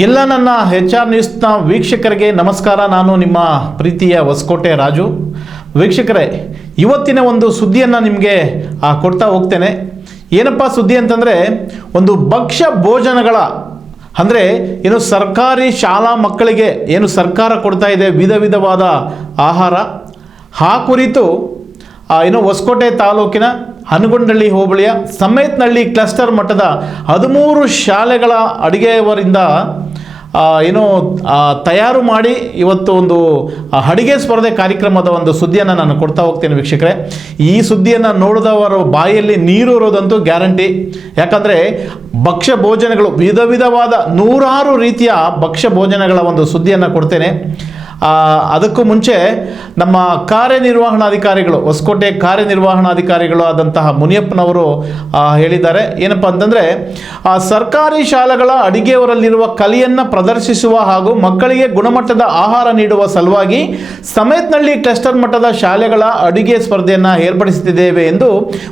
ಎಲ್ಲ ನನ್ನ HR ನ್ಯೂಸ್ನ ವೀಕ್ಷಕರಿಗೆ ನಮಸ್ಕಾರ. ನಾನು ನಿಮ್ಮ ಪ್ರೀತಿಯ ಹೊಸಕೋಟೆ ರಾಜು. ವೀಕ್ಷಕರೇ, ಇವತ್ತಿನ ಒಂದು ಸುದ್ದಿಯನ್ನು ನಿಮಗೆ ಕೊಡ್ತಾ ಹೋಗ್ತೇನೆ. ಏನಪ್ಪ ಸುದ್ದಿ ಅಂತಂದರೆ, ಒಂದು ಭಕ್ಷ್ಯ ಭೋಜನಗಳ ಅಂದರೆ ಏನು ಸರ್ಕಾರಿ ಶಾಲಾ ಮಕ್ಕಳಿಗೆ ಏನು ಸರ್ಕಾರ ಕೊಡ್ತಾ ಇದೆ ವಿಧ ವಿಧವಾದ ಆಹಾರ, ಆ ಕುರಿತು ಏನು ಹೊಸಕೋಟೆ ತಾಲೂಕಿನ ಹನಗೊಂಡಳ್ಳಿ ಹೋಬಳಿಯ ಸಮೇತನಹಳ್ಳಿ ಕ್ಲಸ್ಟರ್ ಮಟ್ಟದ 13 ಶಾಲೆಗಳ ಅಡುಗೆಯವರಿಂದ ಏನು ತಯಾರು ಮಾಡಿ ಇವತ್ತು ಒಂದು ಅಡುಗೆ ಸ್ಪರ್ಧೆ ಕಾರ್ಯಕ್ರಮದ ಒಂದು ಸುದ್ದಿಯನ್ನು ನಾನು ಕೊಡ್ತಾ ಹೋಗ್ತೇನೆ. ವೀಕ್ಷಕರೇ, ಈ ಸುದ್ದಿಯನ್ನು ನೋಡಿದವರ ಬಾಯಲ್ಲಿ ನೀರು ಇರೋದಂತೂ ಗ್ಯಾರಂಟಿ. ಯಾಕಂದರೆ ಭಕ್ಷ್ಯ ಭೋಜನಗಳು ವಿಧ ವಿಧವಾದ 100 ರೀತಿಯ ಭಕ್ಷ್ಯ ಭೋಜನಗಳ ಒಂದು ಸುದ್ದಿಯನ್ನು ಕೊಡ್ತೇನೆ. ಅದಕ್ಕೂ ಮುಂಚೆ ನಮ್ಮ ಕಾರ್ಯನಿರ್ವಹಣಾಧಿಕಾರಿಗಳು, ಹೊಸಕೋಟೆ ಕಾರ್ಯನಿರ್ವಹಣಾಧಿಕಾರಿಗಳು ಆದಂತಹ ಮುನಿಯಪ್ಪನವರು ಹೇಳಿದ್ದಾರೆ. ಏನಪ್ಪ ಅಂತಂದರೆ, ಸರ್ಕಾರಿ ಶಾಲೆಗಳ ಅಡುಗೆಯವರಲ್ಲಿರುವ ಕಲೆಯನ್ನು ಪ್ರದರ್ಶಿಸುವ ಹಾಗೂ ಮಕ್ಕಳಿಗೆ ಗುಣಮಟ್ಟದ ಆಹಾರ ನೀಡುವ ಸಲುವಾಗಿ ಸಮೇತನಹಳ್ಳಿ ಕ್ಲಸ್ಟರ್ ಮಟ್ಟದ ಶಾಲೆಗಳ ಅಡುಗೆ ಸ್ಪರ್ಧೆಯನ್ನು ಏರ್ಪಡಿಸುತ್ತಿದ್ದೇವೆ ಎಂದು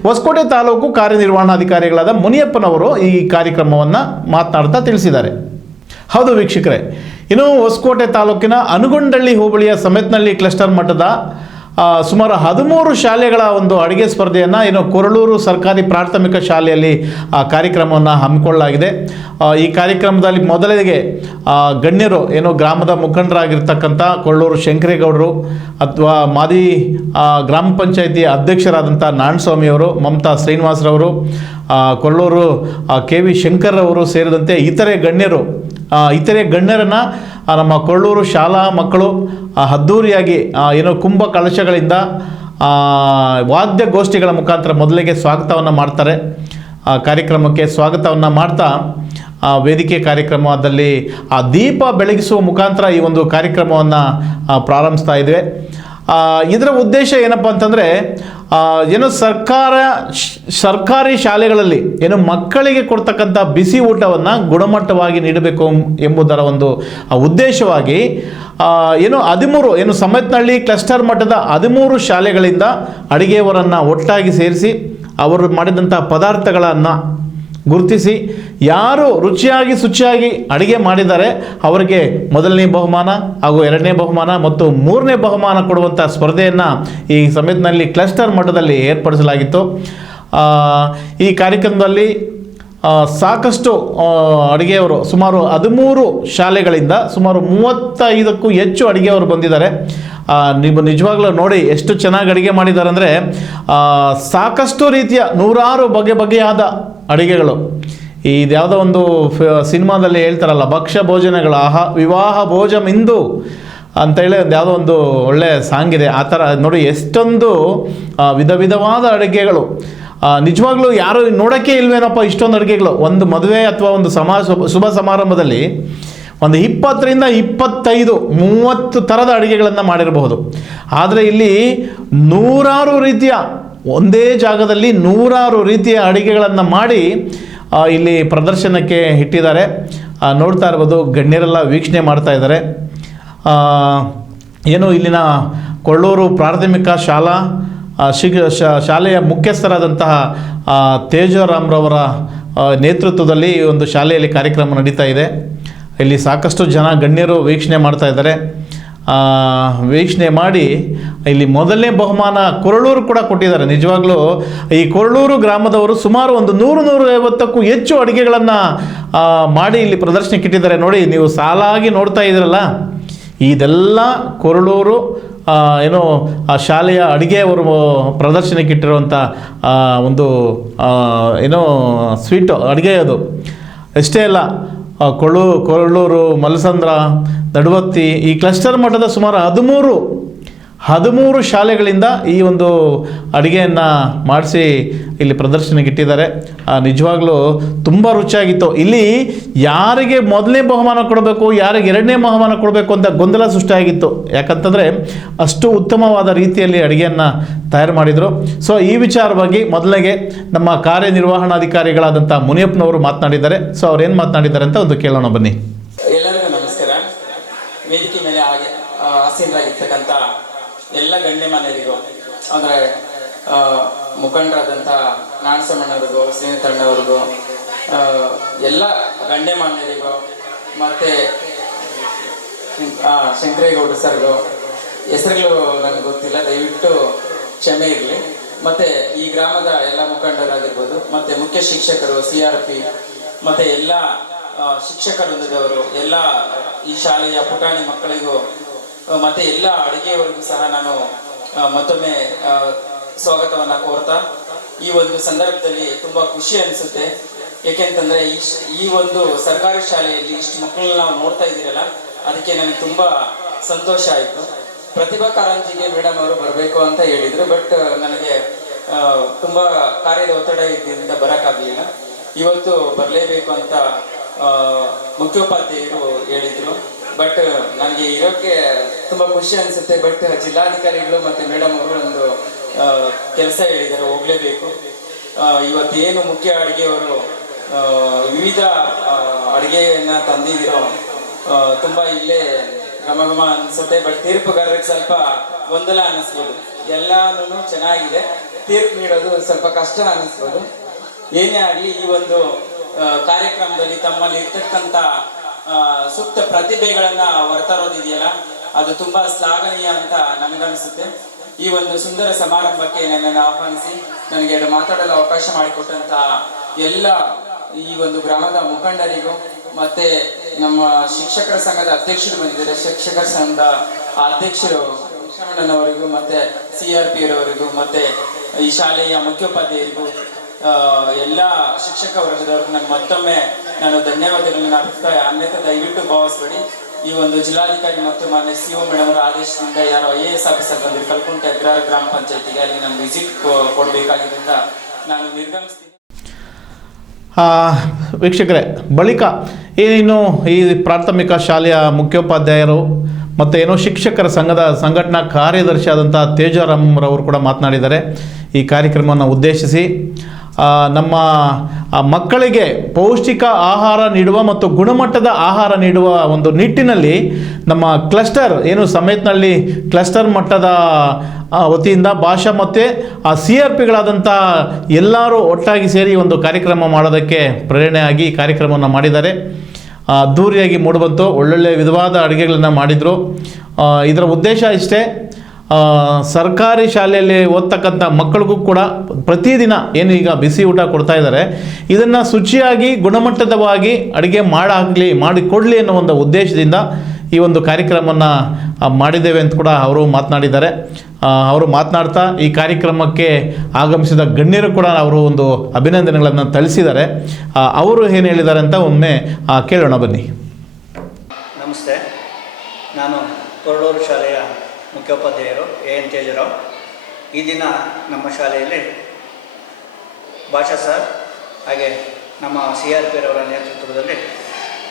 ಹೊಸಕೋಟೆ ತಾಲೂಕು ಕಾರ್ಯನಿರ್ವಹಣಾಧಿಕಾರಿಗಳಾದ ಮುನಿಯಪ್ಪನವರು ಈ ಕಾರ್ಯಕ್ರಮವನ್ನು ಮಾತನಾಡ್ತಾ ತಿಳಿಸಿದ್ದಾರೆ. ಹೌದು ವೀಕ್ಷಕರೇ, ಇನ್ನು ಹೊಸಕೋಟೆ ತಾಲೂಕಿನ ಹನಗೊಂಡಳ್ಳಿ ಹೋಬಳಿಯ ಸಮೇತನಹಳ್ಳಿ ಕ್ಲಸ್ಟರ್ ಮಟ್ಟದ ಸುಮಾರು 13 ಶಾಲೆಗಳ ಒಂದು ಅಡುಗೆ ಸ್ಪರ್ಧೆಯನ್ನು ಏನು ಕೊರಳೂರು ಸರ್ಕಾರಿ ಪ್ರಾಥಮಿಕ ಶಾಲೆಯಲ್ಲಿ ಕಾರ್ಯಕ್ರಮವನ್ನು ಹಮ್ಮಿಕೊಳ್ಳಲಾಗಿದೆ. ಈ ಕಾರ್ಯಕ್ರಮದಲ್ಲಿ ಮೊದಲಿಗೆ ಗಣ್ಯರು ಏನು ಗ್ರಾಮದ ಮುಖಂಡರಾಗಿರ್ತಕ್ಕಂಥ ಕೊರಳೂರು ಶಂಕರೇಗೌಡರು ಅಥವಾ ಮಾದಿ ಗ್ರಾಮ ಪಂಚಾಯಿತಿ ಅಧ್ಯಕ್ಷರಾದಂಥ ನಾರಾಯಣಸ್ವಾಮಿಯವರು, ಮಮತಾ ಶ್ರೀನಿವಾಸರವರು, ಕೊರಳೂರು KV ಶಂಕರ್ ಅವರು ಸೇರಿದಂತೆ ಇತರೆ ಗಣ್ಯರನ್ನು ನಮ್ಮ ಕೊರಳೂರು ಶಾಲಾ ಮಕ್ಕಳು ಅದ್ದೂರಿಯಾಗಿ ಏನು ಕುಂಭ ಕಳಶಗಳಿಂದ ವಾದ್ಯಗೋಷ್ಠಿಗಳ ಮುಖಾಂತರ ಮೊದಲಿಗೆ ಸ್ವಾಗತವನ್ನು ಮಾಡ್ತಾರೆ. ಕಾರ್ಯಕ್ರಮಕ್ಕೆ ಸ್ವಾಗತವನ್ನು ಮಾಡ್ತಾ ವೇದಿಕೆ ಕಾರ್ಯಕ್ರಮದಲ್ಲಿ ದೀಪ ಬೆಳಗಿಸುವ ಮುಖಾಂತರ ಈ ಒಂದು ಕಾರ್ಯಕ್ರಮವನ್ನು ಪ್ರಾರಂಭಿಸ್ತಾ ಇದ್ದೇವೆ. ಇದರ ಉದ್ದೇಶ ಏನಪ್ಪ ಅಂತಂದರೆ, ಏನು ಸರ್ಕಾರಿ ಶಾಲೆಗಳಲ್ಲಿ ಏನು ಮಕ್ಕಳಿಗೆ ಕೊಡ್ತಕ್ಕಂಥ ಬಿಸಿ ಊಟವನ್ನು ಗುಣಮಟ್ಟವಾಗಿ ನೀಡಬೇಕು ಎಂಬುದರ ಒಂದು ಉದ್ದೇಶವಾಗಿ ಏನು ಸಮೇತನಹಳ್ಳಿ ಕ್ಲಸ್ಟರ್ ಮಟ್ಟದ 13 ಶಾಲೆಗಳಿಂದ ಅಡುಗೆಯವರನ್ನು ಒಟ್ಟಾಗಿ ಸೇರಿಸಿ ಅವರು ಮಾಡಿದಂಥ ಪದಾರ್ಥಗಳನ್ನು ಗುರುತಿಸಿ ಯಾರು ರುಚಿಯಾಗಿ ಶುಚಿಯಾಗಿ ಅಡುಗೆ ಮಾಡಿದ್ದಾರೆ ಅವರಿಗೆ ಮೊದಲನೇ ಬಹುಮಾನ ಹಾಗೂ 2ನೇ ಬಹುಮಾನ ಮತ್ತು 3ನೇ ಬಹುಮಾನ ಕೊಡುವಂಥ ಸ್ಪರ್ಧೆಯನ್ನು ಈ ಸಮೇತನಹಳ್ಳಿ ಕ್ಲಸ್ಟರ್ ಮಟ್ಟದಲ್ಲಿ ಏರ್ಪಡಿಸಲಾಗಿತ್ತು. ಈ ಕಾರ್ಯಕ್ರಮದಲ್ಲಿ ಸಾಕಷ್ಟು ಅಡುಗೆಯವರು ಸುಮಾರು 13 ಶಾಲೆಗಳಿಂದ ಸುಮಾರು 35ಕ್ಕೂ ಹೆಚ್ಚು ಅಡುಗೆಯವರು ಬಂದಿದ್ದಾರೆ. ನೀವು ನಿಜವಾಗ್ಲೂ ನೋಡಿ ಎಷ್ಟು ಚೆನ್ನಾಗಿ ಅಡುಗೆ ಮಾಡಿದ್ದಾರೆ ಅಂದರೆ, ಸಾಕಷ್ಟು ರೀತಿಯ 100 ಬಗೆಯಾದ ಅಡುಗೆಗಳು. ಇದ್ಯಾವುದೋ ಒಂದು ಸಿನಿಮಾದಲ್ಲಿ ಹೇಳ್ತಾರಲ್ಲ, ಭಕ್ಷ್ಯ ಭೋಜನಗಳು ವಿವಾಹ ಭೋಜಮಿಂದು ಅಂತೇಳಿ ಯಾವುದೋ ಒಂದು ಒಳ್ಳೆಯ ಸಾಂಗ್ ಇದೆ. ಆ ಥರ ನೋಡಿ ಎಷ್ಟೊಂದು ವಿಧ ವಿಧವಾದ ಅಡುಗೆಗಳು. ನಿಜವಾಗ್ಲೂ ಯಾರು ನೋಡೋಕ್ಕೆ ಇಲ್ವೇನಪ್ಪ ಇಷ್ಟೊಂದು ಅಡುಗೆಗಳು. ಒಂದು ಮದುವೆ ಅಥವಾ ಒಂದು ಶುಭ ಸಮಾರಂಭದಲ್ಲಿ ಒಂದು 20ರಿಂದ 25, 30 ಥರದ ಅಡುಗೆಗಳನ್ನು ಮಾಡಿರಬಹುದು. ಆದರೆ ಇಲ್ಲಿ 100 ರೀತಿಯ ಒಂದೇ ಜಾಗದಲ್ಲಿ 100 ರೀತಿಯ ಅಡುಗೆಗಳನ್ನು ಮಾಡಿ ಇಲ್ಲಿ ಪ್ರದರ್ಶನಕ್ಕೆ ಇಟ್ಟಿದ್ದಾರೆ. ನೋಡ್ತಾ ಇರ್ಬೋದು, ಗಣ್ಯರೆಲ್ಲ ವೀಕ್ಷಣೆ ಮಾಡ್ತಾ ಇದ್ದಾರೆ. ಏನು ಇಲ್ಲಿನ ಕೊಳ್ಳೂರು ಪ್ರಾಥಮಿಕ ಶಾಲೆಯ ಮುಖ್ಯಸ್ಥರಾದಂತಹ ತೇಜರಾಮ್ರವರ ನೇತೃತ್ವದಲ್ಲಿ ಈ ಒಂದು ಶಾಲೆಯಲ್ಲಿ ಕಾರ್ಯಕ್ರಮ ನಡೀತಾ ಇದೆ. ಇಲ್ಲಿ ಸಾಕಷ್ಟು ಜನ ಗಣ್ಯರು ವೀಕ್ಷಣೆ ಮಾಡ್ತಾ ಇದ್ದಾರೆ. ವೀಕ್ಷಣೆ ಮಾಡಿ ಇಲ್ಲಿ ಮೊದಲನೇ ಬಹುಮಾನ ಕೊರಳೂರು ಕೂಡ ಕೊಟ್ಟಿದ್ದಾರೆ. ನಿಜವಾಗ್ಲೂ ಈ ಕೊರಳೂರು ಗ್ರಾಮದವರು ಸುಮಾರು ಒಂದು 100-150ಕ್ಕೂ ಹೆಚ್ಚು ಅಡುಗೆಗಳನ್ನು ಮಾಡಿ ಇಲ್ಲಿ ಪ್ರದರ್ಶನಕ್ಕೆ ಇಟ್ಟಿದ್ದಾರೆ. ನೋಡಿ, ನೀವು ಸಾಲಾಗಿ ನೋಡ್ತಾ ಇದ್ದೀರಲ್ಲ, ಇದೆಲ್ಲ ಕೊರಳೂರು ಏನು ಆ ಶಾಲೆಯ ಅಡುಗೆಯವರು ಪ್ರದರ್ಶನಕ್ಕೆ ಇಟ್ಟಿರುವಂಥ ಒಂದು ಏನೋ ಸ್ವೀಟು ಅಡುಗೆ. ಅದು ಅಷ್ಟೇ ಅಲ್ಲ, ಕೊರಳೂರು, ಮಲಸಂದ್ರ, ನಡುವತ್ತಿ ಈ ಕ್ಲಸ್ಟರ್ ಮಟ್ಟದ ಸುಮಾರು 13 ಶಾಲೆಗಳಿಂದ ಈ ಒಂದು ಅಡುಗೆಯನ್ನು ಮಾಡಿಸಿ ಇಲ್ಲಿ ಪ್ರದರ್ಶನಕ್ಕೆ ಇಟ್ಟಿದ್ದಾರೆ. ನಿಜವಾಗ್ಲೂ ತುಂಬ ರುಚಿಯಾಗಿತ್ತು. ಇಲ್ಲಿ ಯಾರಿಗೆ ಮೊದಲನೇ ಬಹುಮಾನ ಕೊಡಬೇಕು, ಯಾರಿಗೆ 2ನೇ ಬಹುಮಾನ ಕೊಡಬೇಕು ಅಂತ ಗೊಂದಲ ಸೃಷ್ಟಿಯಾಗಿತ್ತು. ಯಾಕಂತಂದರೆ ಅಷ್ಟು ಉತ್ತಮವಾದ ರೀತಿಯಲ್ಲಿ ಅಡುಗೆಯನ್ನು ತಯಾರು ಮಾಡಿದರು. ಸೊ ಈ ವಿಚಾರವಾಗಿ ಮೊದಲಿಗೆ ನಮ್ಮ ಕಾರ್ಯನಿರ್ವಹಣಾಧಿಕಾರಿಗಳಾದಂಥ ಮುನಿಯಪ್ಪನವರು ಮಾತನಾಡಿದ್ದಾರೆ. ಸೊ ಅವ್ರು ಏನು ಮಾತನಾಡಿದ್ದಾರೆ ಅಂತ ಒಂದು ಕೇಳೋಣ ಬನ್ನಿ. ಎಲ್ಲರಿಗೂ ನಮಸ್ಕಾರ. ವೇದಿಕೆ ಮೇಲೆ ಆಸೀನರಾಗಿರ್ತಕ್ಕಂಥ ಎಲ್ಲ ಗಣ್ಯಮಾನ್ಯರಿಗೂ, ಅಂದರೆ ಮುಖಂಡರಾದಂಥ ನಾರಾಯಣಸ್ವಾಮಣ್ಣವ್ರಿಗೂ, ಶ್ರೀನಿಧಣ್ಣವ್ರಿಗೂ, ಎಲ್ಲ ಗಣ್ಯಮಾನ್ಯರಿಗೂ ಮತ್ತು ಶಂಕರೇಗೌಡ ಸರ್ಗಳು ಹೆಸರುಗಳು ನನಗೆ ಗೊತ್ತಿಲ್ಲ, ದಯವಿಟ್ಟು ಕ್ಷಮೆ ಇರಲಿ. ಮತ್ತು ಈ ಗ್ರಾಮದ ಎಲ್ಲ ಮುಖಂಡರಾಗಿರ್ಬೋದು, ಮತ್ತು ಮುಖ್ಯ ಶಿಕ್ಷಕರು, CRP ಮತ್ತು ಎಲ್ಲ ಶಿಕ್ಷಕ ವೃಂದದವರು, ಎಲ್ಲ ಈ ಶಾಲೆಯ ಪುಟಾಣಿ ಮಕ್ಕಳಿಗೂ ಮತ್ತು ಎಲ್ಲ ಅಡುಗೆಯವರಿಗೂ ಸಹ ನಾನು ಮತ್ತೊಮ್ಮೆ ಸ್ವಾಗತವನ್ನು ಕೋರ್ತಾ, ಈ ಒಂದು ಸಂದರ್ಭದಲ್ಲಿ ತುಂಬ ಖುಷಿ ಅನಿಸುತ್ತೆ. ಏಕೆಂತಂದರೆ ಈ ಒಂದು ಸರ್ಕಾರಿ ಶಾಲೆಯಲ್ಲಿ ಇಷ್ಟು ಮಕ್ಕಳನ್ನ ನಾವು ನೋಡ್ತಾ ಇದ್ದೀರಲ್ಲ, ಅದಕ್ಕೆ ನನಗೆ ತುಂಬ ಸಂತೋಷ ಆಯಿತು. ಪ್ರತಿಭಾ ಕಾರಂಜಿಗೆ ಮೇಡಮ್ ಅವರು ಬರಬೇಕು ಅಂತ ಹೇಳಿದರು, ಬಟ್ ನನಗೆ ತುಂಬ ಕಾರ್ಯದ ಒತ್ತಡ ಇದ್ದಿಂದ ಬರೋಕ್ಕಾಗಲಿಲ್ಲ. ಇವತ್ತು ಬರಲೇಬೇಕು ಅಂತ ಮುಖ್ಯೋಪಾಧ್ಯಾಯರು ಹೇಳಿದರು. ಬಟ್ ನನಗೆ ಇರೋಕ್ಕೆ ತುಂಬ ಖುಷಿ ಅನಿಸುತ್ತೆ. ಬಟ್ ಜಿಲ್ಲಾಧಿಕಾರಿಗಳು ಮತ್ತು ಮೇಡಮ್ ಅವರು ಒಂದು ಕೆಲಸ ಹೇಳಿದ್ದಾರೆ, ಹೋಗಲೇಬೇಕು. ಇವತ್ತೇನು ಮುಖ್ಯ ಅಡುಗೆಯವರು ವಿವಿಧ ಅಡುಗೆಯನ್ನು ತಂದಿದ್ದೀರೋ ತುಂಬ ಇಲ್ಲೇ ಘಮ ಘಮ ಅನಿಸುತ್ತೆ. ಬಟ್ ತೀರ್ಪುಗಾರರಿಗೆ ಸ್ವಲ್ಪ ಗೊಂದಲ ಅನ್ನಿಸ್ಬೋದು. ಎಲ್ಲಾನು ಚೆನ್ನಾಗಿದೆ, ತೀರ್ಪು ನೀಡೋದು ಸ್ವಲ್ಪ ಕಷ್ಟ ಅನ್ನಿಸ್ಬೋದು. ಏನೇ ಆಗಲಿ, ಈ ಒಂದು ಕಾರ್ಯಕ್ರಮದಲ್ಲಿ ತಮ್ಮಲ್ಲಿ ಇರ್ತಕ್ಕಂಥ ಸೂಕ್ತ ಪ್ರತಿಭೆಗಳನ್ನ ಹೊರತರೋದಿದೆಯಲ್ಲ, ಅದು ತುಂಬಾ ಶ್ಲಾಘನೀಯ ಅಂತ ನನಗನ್ನಿಸುತ್ತೆ. ಈ ಒಂದು ಸುಂದರ ಸಮಾರಂಭಕ್ಕೆ ನನ್ನನ್ನು ಆಹ್ವಾನಿಸಿ ನನಗೆ ಮಾತಾಡಲು ಅವಕಾಶ ಮಾಡಿಕೊಟ್ಟಂತಹ ಎಲ್ಲ ಈ ಒಂದು ಗ್ರಾಮದ ಮುಖಂಡರಿಗೂ, ಮತ್ತೆ ನಮ್ಮ ಶಿಕ್ಷಕರ ಸಂಘದ ಅಧ್ಯಕ್ಷರು ಬಂದಿದ್ದಾರೆ, ಶಿಕ್ಷಕರ ಸಂಘದ ಅಧ್ಯಕ್ಷರು ಕೃಷ್ಣಣ್ಣನವರಿಗೂ, ಮತ್ತೆ CRP ಅವರಿಗೂ, ಮತ್ತೆ ಈ ಶಾಲೆಯ ಮುಖ್ಯೋಪಾಧ್ಯಾಯರಿಗೂ, ಎಲ್ಲ ಶಿಕ್ಷಕ ವರ್ಗದವ್ರಿಗೆ ಮತ್ತೊಮ್ಮೆ ನಾನು ಧನ್ಯವಾದಗಳನ್ನ ಅರ್ಪಿಸ್ತಾ, ಅನ್ಯथा ದಯವಿಟ್ಟು ಭಾವಿಸ್ಬೇಡಿ. ಈ ಒಂದು ಜಿಲ್ಲಾಧಿಕಾರಿ ಮತ್ತು ಮಾನ್ಯ CO ಮೇಡಮ್ ಅವರ ಆದೇಶದಿಂದ ಯಾರು IAS ಆಫೀಸರ್ ಬಂದಿರು ಕಲ್ಕುಂಟೆ ಅಗ್ರಹಾರ ಗ್ರಾಮ ಪಂಚಾಯತಿಗೆ ಅಲ್ಲಿ ನಾನು ವಿಸಿಟ್ ಕೊಡಬೇಕಾಗಿದ್ದರಿಂದ ನಾನು ನಿರ್ಗಮಿಸ್ತೀನಿ. ವೀಕ್ಷಕರೇ, ಬಳಿಕ ಏನು ಈ ಪ್ರಾಥಮಿಕ ಶಾಲೆಯ ಮುಖ್ಯೋಪಾಧ್ಯಾಯರು ಮತ್ತು ಏನೋ ಶಿಕ್ಷಕರ ಸಂಘದ ಸಂಘಟನಾ ಕಾರ್ಯದರ್ಶಿ ಆದಂಥ ತೇಜಾರಾಮ್ರವರು ಕೂಡ ಮಾತನಾಡಿದ್ದಾರೆ. ಈ ಕಾರ್ಯಕ್ರಮವನ್ನು ಉದ್ದೇಶಿಸಿ ನಮ್ಮ ಮಕ್ಕಳಿಗೆ ಪೌಷ್ಟಿಕ ಆಹಾರ ನೀಡುವ ಮತ್ತು ಗುಣಮಟ್ಟದ ಆಹಾರ ನೀಡುವ ಒಂದು ನಿಟ್ಟಿನಲ್ಲಿ ನಮ್ಮ ಕ್ಲಸ್ಟರ್ ಏನು ಸಮೇತನಲ್ಲಿ ಕ್ಲಸ್ಟರ್ ಮಟ್ಟದ ವತಿಯಿಂದ ಭಾಷಾ ಮತ್ತು CRPಗಳಾದಂಥ ಎಲ್ಲರೂ ಒಟ್ಟಾಗಿ ಸೇರಿ ಒಂದು ಕಾರ್ಯಕ್ರಮ ಮಾಡೋದಕ್ಕೆ ಪ್ರೇರಣೆಯಾಗಿ ಈ ಕಾರ್ಯಕ್ರಮವನ್ನು ಮಾಡಿದ್ದಾರೆ. ಅದ್ಧೂರಿಯಾಗಿ ಮೂಡಿಬಂತು. ಒಳ್ಳೊಳ್ಳೆ ವಿಧವಾದ ಅಡುಗೆಗಳನ್ನು ಮಾಡಿದರು. ಇದರ ಉದ್ದೇಶ ಇಷ್ಟೇ, ಸರ್ಕಾರಿ ಶಾಲೆಯಲ್ಲಿ ಓದ್ತಕ್ಕಂಥ ಮಕ್ಕಳಿಗೂ ಕೂಡ ಪ್ರತಿದಿನ ಏನು ಈಗ ಬಿಸಿ ಊಟ ಕೊಡ್ತಾ ಇದ್ದಾರೆ, ಇದನ್ನು ಶುಚಿಯಾಗಿ ಗುಣಮಟ್ಟದವಾಗಿ ಅಡುಗೆ ಮಾಡಿಕೊಡಲಿ ಅನ್ನೋ ಒಂದು ಉದ್ದೇಶದಿಂದ ಈ ಒಂದು ಕಾರ್ಯಕ್ರಮವನ್ನು ಮಾಡಿದ್ದೇವೆ ಅಂತ ಕೂಡ ಅವರು ಮಾತನಾಡಿದ್ದಾರೆ. ಅವರು ಮಾತನಾಡ್ತಾ ಈ ಕಾರ್ಯಕ್ರಮಕ್ಕೆ ಆಗಮಿಸಿದ ಗಣ್ಯರು ಕೂಡ ಅವರು ಒಂದು ಅಭಿನಂದನೆಗಳನ್ನು ತಿಳಿಸಿದ್ದಾರೆ. ಅವರು ಏನು ಹೇಳಿದ್ದಾರೆ ಅಂತ ಒಮ್ಮೆ ಕೇಳೋಣ ಬನ್ನಿ. ನಮಸ್ತೆ, ನಾನು ಕೊರಳೂರು ಶಾಲೆಯ ಮುಖ್ಯೋಪಾಧ್ಯಾಯರು AN ತೇಜರಾವ್. ಈ ದಿನ ನಮ್ಮ ಶಾಲೆಯಲ್ಲಿ ಭಾಷಾ ಸರ್ ಹಾಗೆ ನಮ್ಮ CRP ರವರ ನೇತೃತ್ವದಲ್ಲಿ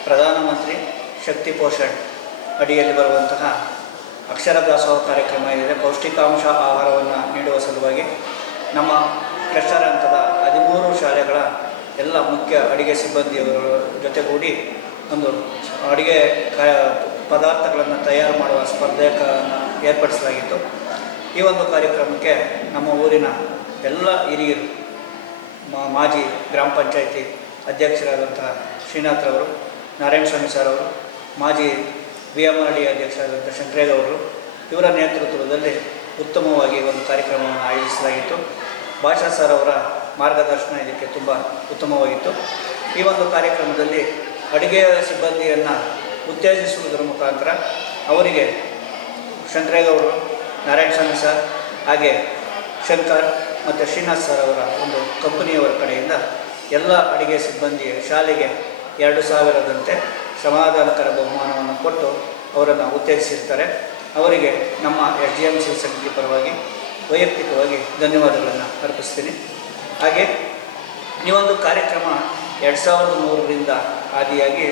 ಪ್ರಧಾನಮಂತ್ರಿ ಶಕ್ತಿ ಪೋಷಣ್ ಅಡಿಯಲ್ಲಿ ಬರುವಂತಹ ಅಕ್ಷರ ದಾಸೋಹ ಕಾರ್ಯಕ್ರಮ ಇದೆ. ಪೌಷ್ಟಿಕಾಂಶ ಆಹಾರವನ್ನು ನೀಡುವ ಸಲುವಾಗಿ ನಮ್ಮ ಕ್ಲಸ್ಟರ್ ಹಂತದ 13 ಶಾಲೆಗಳ ಎಲ್ಲ ಮುಖ್ಯ ಅಡುಗೆ ಸಿಬ್ಬಂದಿಯವರ ಜೊತೆಗೂಡಿ ಒಂದು ಅಡುಗೆ ಪದಾರ್ಥಗಳನ್ನು ತಯಾರು ಮಾಡುವ ಸ್ಪರ್ಧೆಯನ್ನು ಏರ್ಪಡಿಸಲಾಗಿತ್ತು. ಈ ಒಂದು ಕಾರ್ಯಕ್ರಮಕ್ಕೆ ನಮ್ಮ ಊರಿನ ಎಲ್ಲ ಹಿರಿಯರು, ಮಾಜಿ ಗ್ರಾಮ ಪಂಚಾಯಿತಿ ಅಧ್ಯಕ್ಷರಾದಂತಹ ಶ್ರೀನಾಥ್ರವರು, ನಾರಾಯಣ ಸ್ವಾಮಿ ಸರ್ ಅವರು, ಮಾಜಿ BMRD ಅಧ್ಯಕ್ಷರಾದಂಥ ಶಂಕರೇಗೌಡರು, ಇವರ ನೇತೃತ್ವದಲ್ಲಿ ಉತ್ತಮವಾಗಿ ಒಂದು ಕಾರ್ಯಕ್ರಮವನ್ನು ಆಯೋಜಿಸಲಾಗಿತ್ತು. ಭಾಷಾ ಸರ್ ಅವರ ಮಾರ್ಗದರ್ಶನ ಇದಕ್ಕೆ ತುಂಬ ಉತ್ತಮವಾಗಿತ್ತು. ಈ ಒಂದು ಕಾರ್ಯಕ್ರಮದಲ್ಲಿ ಅಡುಗೆ ಸಿಬ್ಬಂದಿಯನ್ನು ಉತ್ತೇಜಿಸುವುದರ ಮುಖಾಂತರ ಅವರಿಗೆ ಶಂಕರೇಗೌಡರು, ನಾರಾಯಣ ಸ್ವಾಮಿ ಸರ್ ಹಾಗೆ ಶಂಕರ್ ಮತ್ತು ಶ್ರೀನಾಥ್ ಸರ್ ಅವರ ಒಂದು ಕಂಪನಿಯವರ ಕಡೆಯಿಂದ ಎಲ್ಲ ಅಡುಗೆ ಸಿಬ್ಬಂದಿ ಶಾಲೆಗೆ 2,000ದಂತೆ ಸಮಾಧಾನಕರ ಬಹುಮಾನವನ್ನು ಕೊಟ್ಟು ಅವರನ್ನು ಉತ್ತೇಜಿಸಿರ್ತಾರೆ. ಅವರಿಗೆ ನಮ್ಮ SDMC ಸಮಿತಿ ಪರವಾಗಿ ವೈಯಕ್ತಿಕವಾಗಿ ಧನ್ಯವಾದಗಳನ್ನು ಅರ್ಪಿಸ್ತೀನಿ. ಹಾಗೆ ಈ ಒಂದು ಕಾರ್ಯಕ್ರಮ 2003ರಿಂದ ಆದಿಯಾಗಿ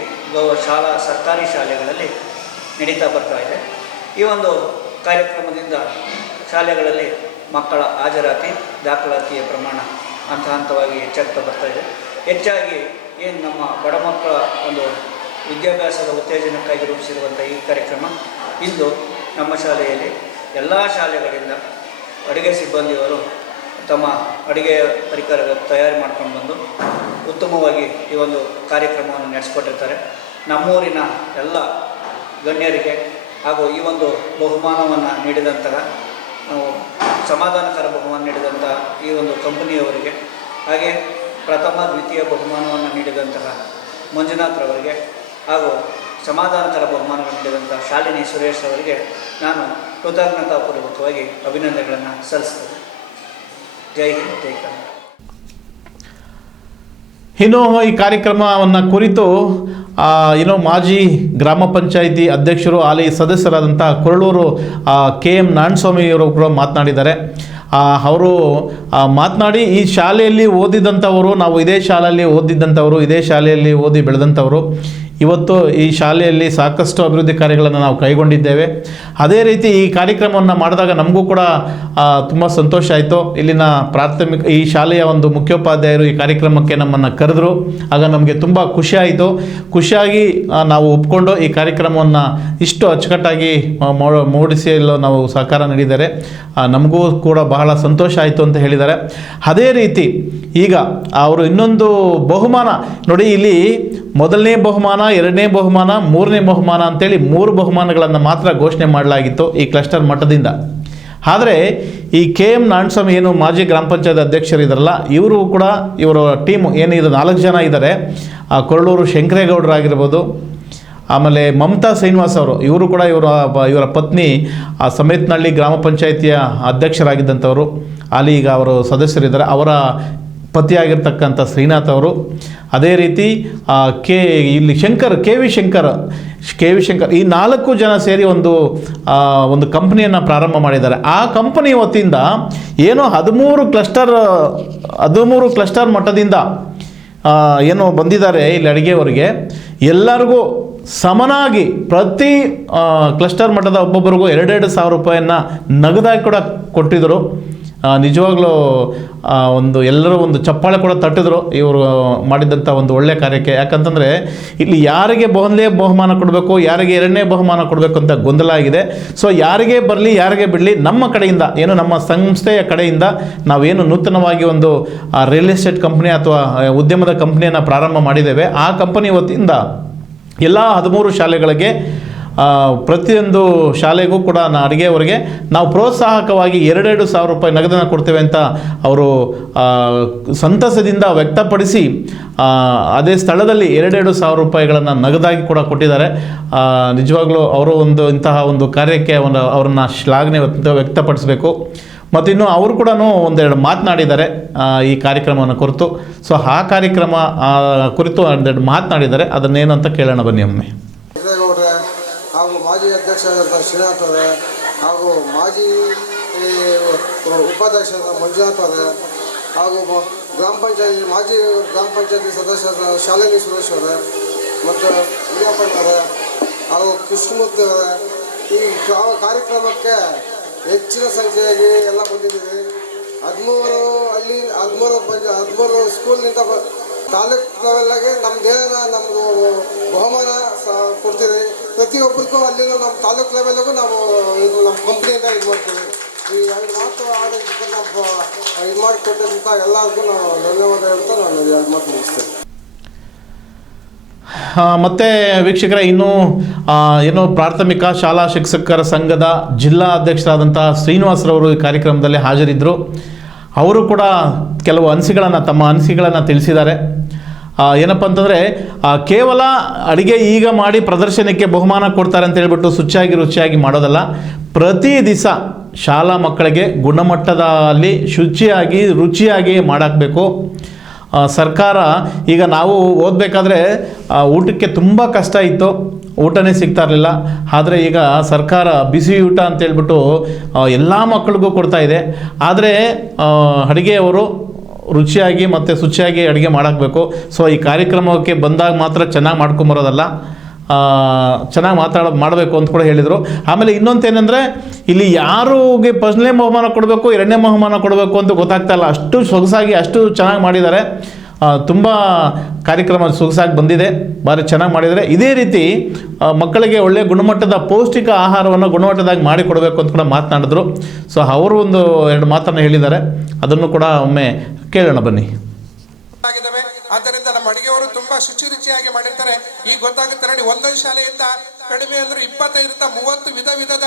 ಸರ್ಕಾರಿ ಶಾಲೆಗಳಲ್ಲಿ ನಡೀತಾ ಬರ್ತಾ ಇದೆ. ಈ ಒಂದು ಕಾರ್ಯಕ್ರಮದಿಂದ ಶಾಲೆಗಳಲ್ಲಿ ಮಕ್ಕಳ ಹಾಜರಾತಿ, ದಾಖಲಾತಿಯ ಪ್ರಮಾಣ ಹಂತ ಹಂತವಾಗಿ ಹೆಚ್ಚಾಗ್ತಾ ಬರ್ತಾ ಇದೆ. ಹೆಚ್ಚಾಗಿ ಏನು ನಮ್ಮ ಬಡ ಮಕ್ಕಳ ಒಂದು ವಿದ್ಯಾಭ್ಯಾಸದ ಉತ್ತೇಜನಕ್ಕಾಗಿ ರೂಪಿಸಿರುವಂಥ ಈ ಕಾರ್ಯಕ್ರಮ ಇಂದು ನಮ್ಮ ಶಾಲೆಯಲ್ಲಿ ಎಲ್ಲ ಶಾಲೆಗಳಿಂದ ಅಡುಗೆ ಸಿಬ್ಬಂದಿಯವರು ತಮ್ಮ ಅಡುಗೆ ಪರಿಕರ ತಯಾರು ಮಾಡ್ಕೊಂಡು ಬಂದು ಉತ್ತಮವಾಗಿ ಈ ಒಂದು ಕಾರ್ಯಕ್ರಮವನ್ನು ನಡೆಸಿಕೊಟ್ಟಿರ್ತಾರೆ. ನಮ್ಮೂರಿನ ಎಲ್ಲ ಗಣ್ಯರಿಗೆ ಹಾಗೂ ಈ ಒಂದು ಬಹುಮಾನವನ್ನು ನೀಡಿದಂತಹ ಸಮಾಧಾನಕರ ಬಹುಮಾನ ನೀಡಿದಂತಹ ಈ ಒಂದು ಕಂಪನಿಯವರಿಗೆ, ಹಾಗೆ ಪ್ರಥಮ ದ್ವಿತೀಯ ಬಹುಮಾನವನ್ನು ನೀಡಿದಂತಹ ಮಂಜುನಾಥ್ರವರಿಗೆ ಹಾಗೂ ಸಮಾಧಾನಕರ ಬಹುಮಾನವನ್ನು ನೀಡಿದಂತಹ ಶಾಲಿನಿ ಸುರೇಶ್ ಅವರಿಗೆ ನಾನು ಕೃತಜ್ಞತಾಪೂರ್ವಕವಾಗಿ ಅಭಿನಂದನೆಗಳನ್ನು ಸಲ್ಲಿಸ್ತೇನೆ. ಜೈ ಹಿಂದ್, ಜೈ ಕನ್ನಡ. ಇನ್ನು ಈ ಕಾರ್ಯಕ್ರಮವನ್ನು ಕುರಿತು ಮಾಜಿ ಗ್ರಾಮ ಪಂಚಾಯಿತಿ ಅಧ್ಯಕ್ಷರು ಹಾಲಿ ಸದಸ್ಯರಾದಂಥ ಕೊರಳೂರು KM ನಾರಾಯಣಸ್ವಾಮಿಯವರು ಕೂಡ ಮಾತನಾಡಿದ್ದಾರೆ. ಅವರು ಮಾತನಾಡಿ ಈ ಶಾಲೆಯಲ್ಲಿ ಓದಿದಂಥವರು, ನಾವು ಇದೇ ಶಾಲೆಯಲ್ಲಿ ಓದಿದ್ದಂಥವರು, ಇದೇ ಶಾಲೆಯಲ್ಲಿ ಓದಿ ಬೆಳೆದಂಥವರು, ಇವತ್ತು ಈ ಶಾಲೆಯಲ್ಲಿ ಸಾಕಷ್ಟು ಅಭಿವೃದ್ಧಿ ಕಾರ್ಯಗಳನ್ನು ನಾವು ಕೈಗೊಂಡಿದ್ದೇವೆ. ಅದೇ ರೀತಿ ಈ ಕಾರ್ಯಕ್ರಮವನ್ನು ಮಾಡಿದಾಗ ನಮಗೂ ಕೂಡ ತುಂಬ ಸಂತೋಷ ಆಯಿತು. ಇಲ್ಲಿನ ಪ್ರಾಥಮಿಕ ಈ ಶಾಲೆಯ ಒಂದು ಮುಖ್ಯೋಪಾಧ್ಯಾಯರು ಈ ಕಾರ್ಯಕ್ರಮಕ್ಕೆ ನಮ್ಮನ್ನು ಕರೆದರು. ಆಗ ನಮಗೆ ತುಂಬ ಖುಷಿಯಾಯಿತು. ಖುಷಿಯಾಗಿ ನಾವು ಒಪ್ಕೊಂಡು ಈ ಕಾರ್ಯಕ್ರಮವನ್ನು ಇಷ್ಟು ಅಚ್ಚುಕಟ್ಟಾಗಿ ಮೂಡಿಸಲು ನಾವು ಸಹಕಾರ ನೀಡಿದ್ದಾರೆ. ನಮಗೂ ಕೂಡ ಬಹಳ ಸಂತೋಷ ಆಯಿತು ಅಂತ ಹೇಳಿದ್ದಾರೆ. ಅದೇ ರೀತಿ ಈಗ ಅವರು ಇನ್ನೊಂದು ಬಹುಮಾನ ನೋಡಿ, ಇಲ್ಲಿ ಮೊದಲನೇ ಬಹುಮಾನ, ಎರಡನೇ ಬಹುಮಾನ, ಮೂರನೇ ಬಹುಮಾನ ಅಂತೇಳಿ 3 ಬಹುಮಾನಗಳನ್ನು ಮಾತ್ರ ಘೋಷಣೆ ಮಾಡಲಾಗಿತ್ತು ಈ ಕ್ಲಸ್ಟರ್ ಮಟ್ಟದಿಂದ. ಆದರೆ ಈ KM ನಾರಾಯಣಸ್ವಾಮಿ ಏನು ಮಾಜಿ ಗ್ರಾಮ ಪಂಚಾಯತ್ ಅಧ್ಯಕ್ಷರಿದ್ದಾರಲ್ಲ, ಇವರು ಕೂಡ ಇವರ ಟೀಮು ಏನಿದೆ 4 ಜನ ಇದ್ದಾರೆ. ಕೊರಳೂರು ಶಂಕರೇಗೌಡರಾಗಿರ್ಬೋದು, ಆಮೇಲೆ ಮಮತಾ ಶ್ರೀನಿವಾಸ್ ಅವರು, ಇವರು ಕೂಡ ಇವರ ಪತ್ನಿ ಸಮೇತನಹಳ್ಳಿ ಗ್ರಾಮ ಪಂಚಾಯಿತಿಯ ಅಧ್ಯಕ್ಷರಾಗಿದ್ದಂಥವರು, ಅಲ್ಲಿ ಈಗ ಅವರು ಸದಸ್ಯರಿದ್ದಾರೆ. ಅವರ ಪತಿಯಾಗಿರ್ತಕ್ಕಂಥ ಶ್ರೀನಾಥ್ ಅವರು, ಅದೇ ರೀತಿ ಇಲ್ಲಿ ಕೆ ವಿ ಶಂಕರ್ ಈ 4 ಜನ ಸೇರಿ ಒಂದು ಕಂಪ್ನಿಯನ್ನು ಪ್ರಾರಂಭ ಮಾಡಿದ್ದಾರೆ. ಆ ಕಂಪನಿ ವತಿಯಿಂದ ಏನೋ 13 ಕ್ಲಸ್ಟರ್ ಮಟ್ಟದಿಂದ ಏನು ಬಂದಿದ್ದಾರೆ ಇಲ್ಲಿ ಅಡುಗೆಯವರಿಗೆ, ಎಲ್ಲರಿಗೂ ಸಮನಾಗಿ ಪ್ರತಿ ಕ್ಲಸ್ಟರ್ ಮಟ್ಟದ ಒಬ್ಬೊಬ್ಬರಿಗೂ 2,000 ರೂಪಾಯಿಯನ್ನು ನಗದಾಗಿ ಕೂಡ ಕೊಟ್ಟಿದ್ದರು. ನಿಜವಾಗ್ಲೂ ಎಲ್ಲರೂ ಒಂದು ಚಪ್ಪಾಳೆ ಕೂಡ ತಟ್ಟಿದ್ರು ಇವರು ಮಾಡಿದಂಥ ಒಂದು ಒಳ್ಳೆಯ ಕಾರ್ಯಕ್ಕೆ. ಯಾಕಂತಂದರೆ ಇಲ್ಲಿ ಯಾರಿಗೆ ಮೊದಲನೇ ಬಹುಮಾನ ಕೊಡಬೇಕು, ಯಾರಿಗೆ ಎರಡನೇ ಬಹುಮಾನ ಕೊಡಬೇಕು ಅಂತ ಗೊಂದಲ ಆಗಿದೆ. ಸೊ ಯಾರಿಗೆ ಬರಲಿ, ಯಾರಿಗೆ ಬಿಡಲಿ, ನಮ್ಮ ಕಡೆಯಿಂದ ಏನು ನಮ್ಮ ಸಂಸ್ಥೆಯ ಕಡೆಯಿಂದ ನಾವೇನು ನೂತನವಾಗಿ ಒಂದು ರಿಯಲ್ ಎಸ್ಟೇಟ್ ಕಂಪ್ನಿ ಅಥವಾ ಉದ್ಯಮದ ಕಂಪ್ನಿಯನ್ನು ಪ್ರಾರಂಭ ಮಾಡಿದ್ದೇವೆ. ಆ ಕಂಪನಿ ವತಿಯಿಂದ ಎಲ್ಲ 13 ಶಾಲೆಗಳಿಗೆ ಪ್ರತಿಯೊಂದು ಶಾಲೆಗೂ ಕೂಡ ಅಡುಗೆಯವರಿಗೆ ನಾವು ಪ್ರೋತ್ಸಾಹಕವಾಗಿ 2,000 ರೂಪಾಯಿ ನಗದನ್ನು ಕೊಡ್ತೇವೆ ಅಂತ ಅವರು ಸಂತಸದಿಂದ ವ್ಯಕ್ತಪಡಿಸಿ ಅದೇ ಸ್ಥಳದಲ್ಲಿ 2,000 ರೂಪಾಯಿಗಳನ್ನು ನಗದಾಗಿ ಕೂಡ ಕೊಟ್ಟಿದ್ದಾರೆ. ನಿಜವಾಗ್ಲೂ ಅವರು ಇಂತಹ ಒಂದು ಕಾರ್ಯಕ್ಕೆ ಅವರನ್ನು ಶ್ಲಾಘನೆ ವ್ಯಕ್ತಪಡಿಸಬೇಕು. ಮತ್ತು ಇನ್ನು ಅವರು ಕೂಡ ಒಂದೆರಡು ಮಾತನಾಡಿದ್ದಾರೆ ಈ ಕಾರ್ಯಕ್ರಮವನ್ನು ಕುರಿತು. ಸೊ ಆ ಕಾರ್ಯಕ್ರಮ ಕುರಿತು ಒಂದೆರಡು ಮಾತನಾಡಿದ್ದಾರೆ. ಅದನ್ನೇನು ಅಂತ ಕೇಳೋಣ ಬನ್ನಿ ಒಮ್ಮೆ. ಹಾಗೂ ಮಾಜಿ ಅಧ್ಯಕ್ಷರಾದಂಥ ಶ್ರೀನಾಥ್ ಅವರೇ, ಹಾಗೂ ಮಾಜಿ ಉಪಾಧ್ಯಕ್ಷರಾದ ಮಂಜುನಾಥ್ ಅವರೇ, ಹಾಗೂ ಮಾಜಿ ಗ್ರಾಮ ಪಂಚಾಯತಿ ಸದಸ್ಯರಾದ ಶಾಲಿನಿ ಸುರೇಶ್ ಅವರೇ, ಮತ್ತು ವಿಜಯಪ್ಪನವರೇ, ಹಾಗೂ ಕೃಷ್ಣಮೂರ್ತಿ ಅವರೇ, ಈ ಕಾರ್ಯಕ್ರಮಕ್ಕೆ ಹೆಚ್ಚಿನ ಸಂಖ್ಯೆಯಾಗಿ ಎಲ್ಲ ಬಂದಿದ್ದೀವಿ. 13 ಸ್ಕೂಲ್ನಿಂದ ತಾಲೂಕು ಲೆವೆಲ್ಲಾಗೆ ನಮ್ಮದು ಬಹುಮಾನ ಕೊಡ್ತೀವಿ. ಪ್ರತಿಯೊಬ್ಬರಿಗೂ ಅಲ್ಲಿನ ನಮ್ಮ ತಾಲೂಕು ಲೆವೆಲ್ಗೂ ನಾವು ನಮ್ಮ ಕಂಪ್ನಿಯಿಂದ ಮಾಡ್ತೀವಿ. ಈ 2 ಮಾತು ಆಡೋದಕ್ಕೆ ನಾವು ಮಾಡಿಕೊಟ್ಟಂಥ ಎಲ್ಲರಿಗೂ ನಾವು ಧನ್ಯವಾದ ಹೇಳ್ತಾ ನಾನು 2 ಮಾತು ಮುಗಿಸ್ತೇನೆ. ಮತ್ತು ವೀಕ್ಷಕರೇ, ಏನು ಪ್ರಾಥಮಿಕ ಶಾಲಾ ಶಿಕ್ಷಕರ ಸಂಘದ ಜಿಲ್ಲಾ ಅಧ್ಯಕ್ಷರಾದಂಥ ಶ್ರೀನಿವಾಸರವರು ಈ ಕಾರ್ಯಕ್ರಮದಲ್ಲಿ ಹಾಜರಿದ್ದರು. ಅವರು ಕೂಡ ಕೆಲವು ತಮ್ಮ ಅನಿಸಿಕೆಗಳನ್ನು ತಿಳಿಸಿದ್ದಾರೆ. ಏನಪ್ಪ ಅಂತಂದರೆ ಕೇವಲ ಅಡುಗೆ ಈಗ ಮಾಡಿ ಪ್ರದರ್ಶನಕ್ಕೆ ಬಹುಮಾನ ಕೊಡ್ತಾರೆ ಅಂತ ಹೇಳ್ಬಿಟ್ಟು ರುಚಿಯಾಗಿ ಮಾಡೋದಲ್ಲ. ಪ್ರತಿ ದಿವಸ ಶಾಲಾ ಮಕ್ಕಳಿಗೆ ಗುಣಮಟ್ಟದಲ್ಲಿ ರುಚಿಯಾಗಿ ಮಾಡಾಕಬೇಕು. ಸರ್ಕಾರ ಈಗ ನಾವು ಓದಬೇಕಾದ್ರೆ ಊಟಕ್ಕೆ ತುಂಬ ಕಷ್ಟ ಇತ್ತು, ಊಟನೇ ಸಿಗ್ತಾ ಇರಲಿಲ್ಲ. ಆದರೆ ಈಗ ಸರ್ಕಾರ ಬಿಸಿ ಊಟ ಅಂತೇಳ್ಬಿಟ್ಟು ಎಲ್ಲ ಮಕ್ಕಳಿಗೂ ಕೊಡ್ತಾ ಇದೆ. ಆದರೆ ಅಡುಗೆಯವರು ರುಚಿಯಾಗಿ ಮತ್ತು ಶುಚಿಯಾಗಿ ಅಡುಗೆ ಮಾಡಾಕಬೇಕು. ಸೊ ಈ ಕಾರ್ಯಕ್ರಮಕ್ಕೆ ಬಂದಾಗ ಮಾತ್ರ ಚೆನ್ನಾಗಿ ಮಾಡ್ಕೊಂಬರೋದಲ್ಲ, ಚೆನ್ನಾಗಿ ಮಾಡಬೇಕು ಅಂತ ಕೂಡ ಹೇಳಿದರು. ಆಮೇಲೆ ಇನ್ನೊಂದೇನೆಂದರೆ, ಇಲ್ಲಿ ಯಾರಿಗೆ ಫಸ್ಟ್ನೇ ಬಹುಮಾನ ಕೊಡಬೇಕು, ಎರಡನೇ ಬಹುಮಾನ ಕೊಡಬೇಕು ಅಂತ ಗೊತ್ತಾಗ್ತಾ ಇಲ್ಲ. ಅಷ್ಟು ಸೊಗಸಾಗಿ ಅಷ್ಟು ಚೆನ್ನಾಗಿ ಮಾಡಿದ್ದಾರೆ. ತುಂಬ ಕಾರ್ಯಕ್ರಮ ಸೊಗಸಾಗಿ ಬಂದಿದೆ, ಭಾರಿ ಚೆನ್ನಾಗಿ ಮಾಡಿದ್ದಾರೆ. ಇದೇ ರೀತಿ ಮಕ್ಕಳಿಗೆ ಒಳ್ಳೆಯ ಗುಣಮಟ್ಟದ ಪೌಷ್ಟಿಕ ಆಹಾರವನ್ನು ಗುಣಮಟ್ಟದಾಗಿ ಮಾಡಿಕೊಡಬೇಕು ಅಂತ ಕೂಡ ಮಾತನಾಡಿದ್ರು. ಸೊ ಅವರು 2 ಮಾತನ್ನು ಹೇಳಿದ್ದಾರೆ. ಅದನ್ನು ಕೂಡ ಒಮ್ಮೆ ಕೇಳೋಣ ಬನ್ನಿ. ಆದ್ದರಿಂದ ನಮ್ಮ ಅಡುಗೆಯವರು ತುಂಬ ಶುಚಿರುಚಿಯಾಗಿ ಮಾಡಿರ್ತಾರೆ. ಈಗ ಗೊತ್ತಾಗುತ್ತೆ ನೋಡಿ, ಒಂದೊಂದು ಶಾಲೆಯಿಂದ ಕಡಿಮೆ ಅಂದ್ರೆ 25ರಿಂದ 30 ವಿಧ ವಿಧದ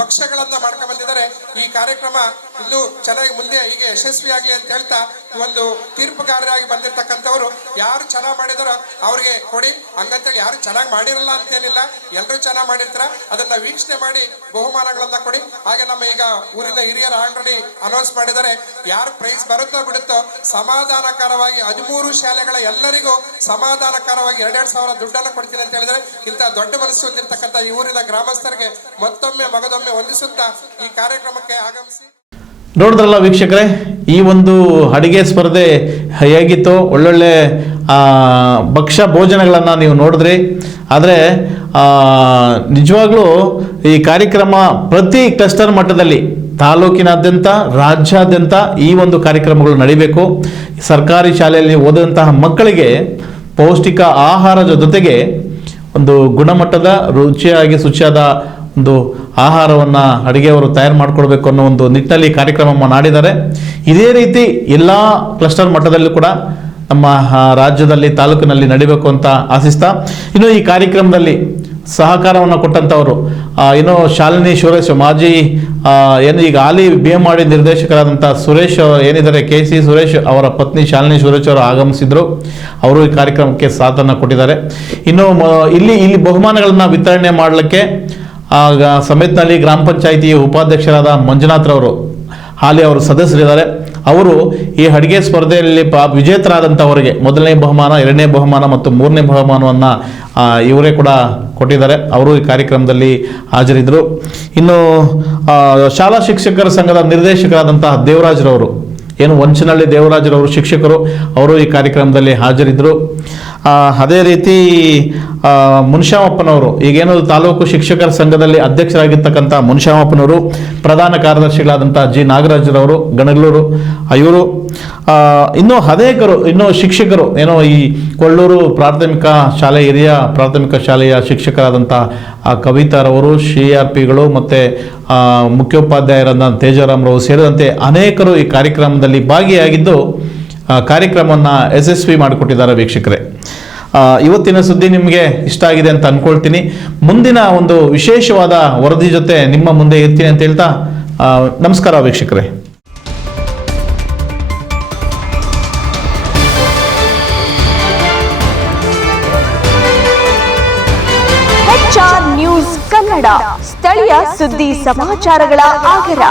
ಭಕ್ಷ್ಯಗಳನ್ನ ಮಾಡ್ಕೊಂಡ್ ಬಂದಿದ್ದಾರೆ. ಈ ಕಾರ್ಯಕ್ರಮ ಇನ್ನೂ ಚೆನ್ನಾಗಿ ಮುಂದೆ ಹೀಗೆ ಯಶಸ್ವಿಯಾಗಲಿ ಅಂತ ಹೇಳ್ತಾ, ಒಂದು ತೀರ್ಪುಗಾರರಾಗಿ ಬಂದಿರತಕ್ಕಂಥವ್ರು ಯಾರು ಚೆನ್ನಾಗಿ ಮಾಡಿದಾರೋ ಅವ್ರಿಗೆ ಕೊಡಿ, ಹಂಗಂತೇಳಿ ಯಾರು ಚೆನ್ನಾಗಿ ಮಾಡಿರಲ್ಲ ಅಂತೇನಿಲ್ಲ, ಎಲ್ಲರೂ ಚೆನ್ನಾಗಿ ಮಾಡಿರ್ತಾರ, ಅದನ್ನ ವೀಕ್ಷಣೆ ಮಾಡಿ ಬಹುಮಾನಗಳನ್ನ ಕೊಡಿ. ಹಾಗೆ ನಮ್ಮ ಈಗ ಊರಿನ ಹಿರಿಯರು ಆಲ್ರೆಡಿ ಅನೌನ್ಸ್ ಮಾಡಿದ್ದಾರೆ, ಯಾರು ಪ್ರೈಸ್ ಬರುತ್ತೋ ಬಿಡುತ್ತೋ ಸಮಾಧಾನಕರವಾಗಿ 13 ಶಾಲೆಗಳ ಎಲ್ಲರಿಗೂ ಸಮಾಧಾನಕರವಾಗಿ 2,000 ದುಡ್ಡನ್ನು ಕೊಡ್ತೀನಿ ಅಂತ ಹೇಳಿದರೆ, ಇಂಥ ದೊಡ್ಡ ಮನಸ್ಸು ಹೊಂದಿರತಕ್ಕಂಥ ಈ ಊರಿನ ಗ್ರಾಮಸ್ಥರಿಗೆ ಮತ್ತೊಮ್ಮೆ ಮಗದೊಮ್ಮೆ ವಂದಿಸುತ್ತಾ ಈ ಕಾರ್ಯಕ್ರಮಕ್ಕೆ ಆಗಮಿಸಿ. ನೋಡಿದ್ರಲ್ಲ ವೀಕ್ಷಕರೇ, ಈ ಒಂದು ಅಡಿಗೆ ಸ್ಪರ್ಧೆ ಹೇಗಿತ್ತು, ಒಳ್ಳೊಳ್ಳೆ ಭಕ್ಷ್ಯ ಭೋಜನಗಳನ್ನು ನೀವು ನೋಡಿದ್ರಿ. ಆದರೆ ನಿಜವಾಗ್ಲೂ ಈ ಕಾರ್ಯಕ್ರಮ ಪ್ರತಿ ಕ್ಲಸ್ಟರ್ ಮಟ್ಟದಲ್ಲಿ ತಾಲೂಕಿನಾದ್ಯಂತ ರಾಜ್ಯಾದ್ಯಂತ ಈ ಒಂದು ಕಾರ್ಯಕ್ರಮಗಳು ನಡಿಬೇಕು. ಸರ್ಕಾರಿ ಶಾಲೆಯಲ್ಲಿ ಓದಂತಹ ಮಕ್ಕಳಿಗೆ ಪೌಷ್ಟಿಕ ಆಹಾರದ ಜೊತೆಗೆ ಒಂದು ಗುಣಮಟ್ಟದ ರುಚಿಯಾಗಿ ಶುಚಿಯಾದ ಒಂದು ಆಹಾರವನ್ನು ಅಡುಗೆಯವರು ತಯಾರು ಮಾಡಿಕೊಡ್ಬೇಕು ಅನ್ನೋ ಒಂದು ನಿಟ್ಟಿನಲ್ಲಿ ಕಾರ್ಯಕ್ರಮ ಮಾಡಿದ್ದಾರೆ. ಇದೇ ರೀತಿ ಎಲ್ಲ ಕ್ಲಸ್ಟರ್ ಮಟ್ಟದಲ್ಲೂ ಕೂಡ ನಮ್ಮ ರಾಜ್ಯದಲ್ಲಿ ತಾಲೂಕಿನಲ್ಲಿ ನಡಿಬೇಕು ಅಂತ ಆಶಿಸ್ತಾ, ಇನ್ನು ಈ ಕಾರ್ಯಕ್ರಮದಲ್ಲಿ ಸಹಕಾರವನ್ನು ಕೊಟ್ಟಂಥವರು ಇನ್ನು ಶಾಲಿನಿ ಸುರೇಶ್, ಮಾಜಿ ಏನು ಈಗ ಹಾಲಿ BMRD ನಿರ್ದೇಶಕರಾದಂಥ ಸುರೇಶ್ ಏನಿದ್ದಾರೆ, KC ಸುರೇಶ್ ಅವರ ಪತ್ನಿ ಶಾಲಿನಿ ಸುರೇಶ್ ಅವರು ಆಗಮಿಸಿದ್ರು. ಅವರು ಈ ಕಾರ್ಯಕ್ರಮಕ್ಕೆ ಸಾಥನ್ನು ಕೊಟ್ಟಿದ್ದಾರೆ. ಇನ್ನು ಇಲ್ಲಿ ಬಹುಮಾನಗಳನ್ನು ವಿತರಣೆ ಮಾಡಲಿಕ್ಕೆ ಸಮೇತನಲ್ಲಿ ಗ್ರಾಮ ಪಂಚಾಯಿತಿ ಉಪಾಧ್ಯಕ್ಷರಾದ ಮಂಜುನಾಥ್ರವರು ಹಾಲಿ ಅವರು ಸದಸ್ಯರಿದ್ದಾರೆ. ಅವರು ಈ ಅಡುಗೆ ಸ್ಪರ್ಧೆಯಲ್ಲಿ ವಿಜೇತರಾದಂಥವರಿಗೆ 1ನೇ ಬಹುಮಾನ, 2ನೇ ಬಹುಮಾನ ಮತ್ತು 3ನೇ ಬಹುಮಾನವನ್ನು ಇವರೇ ಕೂಡ ಕೊಟ್ಟಿದ್ದಾರೆ. ಅವರು ಈ ಕಾರ್ಯಕ್ರಮದಲ್ಲಿ ಹಾಜರಿದ್ದರು. ಇನ್ನು ಶಾಲಾ ಶಿಕ್ಷಕರ ಸಂಘದ ನಿರ್ದೇಶಕರಾದಂತಹ ದೇವರಾಜ್ರವರು, ಏನು ವಂಚನಹಳ್ಳಿ ದೇವರಾಜ್ರವರು ಶಿಕ್ಷಕರು, ಅವರು ಈ ಕಾರ್ಯಕ್ರಮದಲ್ಲಿ ಹಾಜರಿದ್ದರು. ಅದೇ ರೀತಿ ಮುನ್ಷಾಮಪ್ಪನವರು, ಈಗೇನು ತಾಲೂಕು ಶಿಕ್ಷಕರ ಸಂಘದಲ್ಲಿ ಅಧ್ಯಕ್ಷರಾಗಿರ್ತಕ್ಕಂಥ ಮುನ್ಷಾಮಪ್ಪನವರು, ಪ್ರಧಾನ ಕಾರ್ಯದರ್ಶಿಗಳಾದಂಥ G ನಾಗರಾಜ್ರವರು ಗಣಗಳೂರು, ಇವರು ಇನ್ನೂ ಅನೇಕರು, ಇನ್ನೂ ಶಿಕ್ಷಕರು, ಏನೋ ಈ ಕೊಳ್ಳೂರು ಪ್ರಾಥಮಿಕ ಶಾಲೆ, ಹಿರಿಯ ಪ್ರಾಥಮಿಕ ಶಾಲೆಯ ಶಿಕ್ಷಕರಾದಂಥ ಕವಿತಾರವರು, CRPಗಳು ಮತ್ತು ಮುಖ್ಯೋಪಾಧ್ಯಾಯರಾದ ತೇಜಾರಾಮ್ರವರು ಸೇರಿದಂತೆ ಅನೇಕರು ಈ ಕಾರ್ಯಕ್ರಮದಲ್ಲಿ ಭಾಗಿಯಾಗಿದ್ದು ಕಾರ್ಯಕ್ರಮವನ್ನು ಯಶಸ್ವಿ ಮಾಡಿಕೊಟ್ಟಿದ್ದಾರೆ. ವೀಕ್ಷಕರೇ, ಇವತ್ತಿನ ಸುದ್ದಿ ನಿಮಗೆ ಇಷ್ಟ ಆಗಿದೆ ಅಂತ ಅಂದ್ಕೊಳ್ತೀನಿ. ಮುಂದಿನ ಒಂದು ವಿಶೇಷವಾದ ವರದಿ ಜೊತೆ ನಿಮ್ಮ ಮುಂದೆ ಇರ್ತೀನಿ ಅಂತ ಹೇಳ್ತಾ ನಮಸ್ಕಾರ ವೀಕ್ಷಕರೇ. HR ನ್ಯೂಸ್ ಕನ್ನಡ, ಸ್ಥಳೀಯ ಸುದ್ದಿ ಸಮಾಚಾರಗಳ ಆಗರ.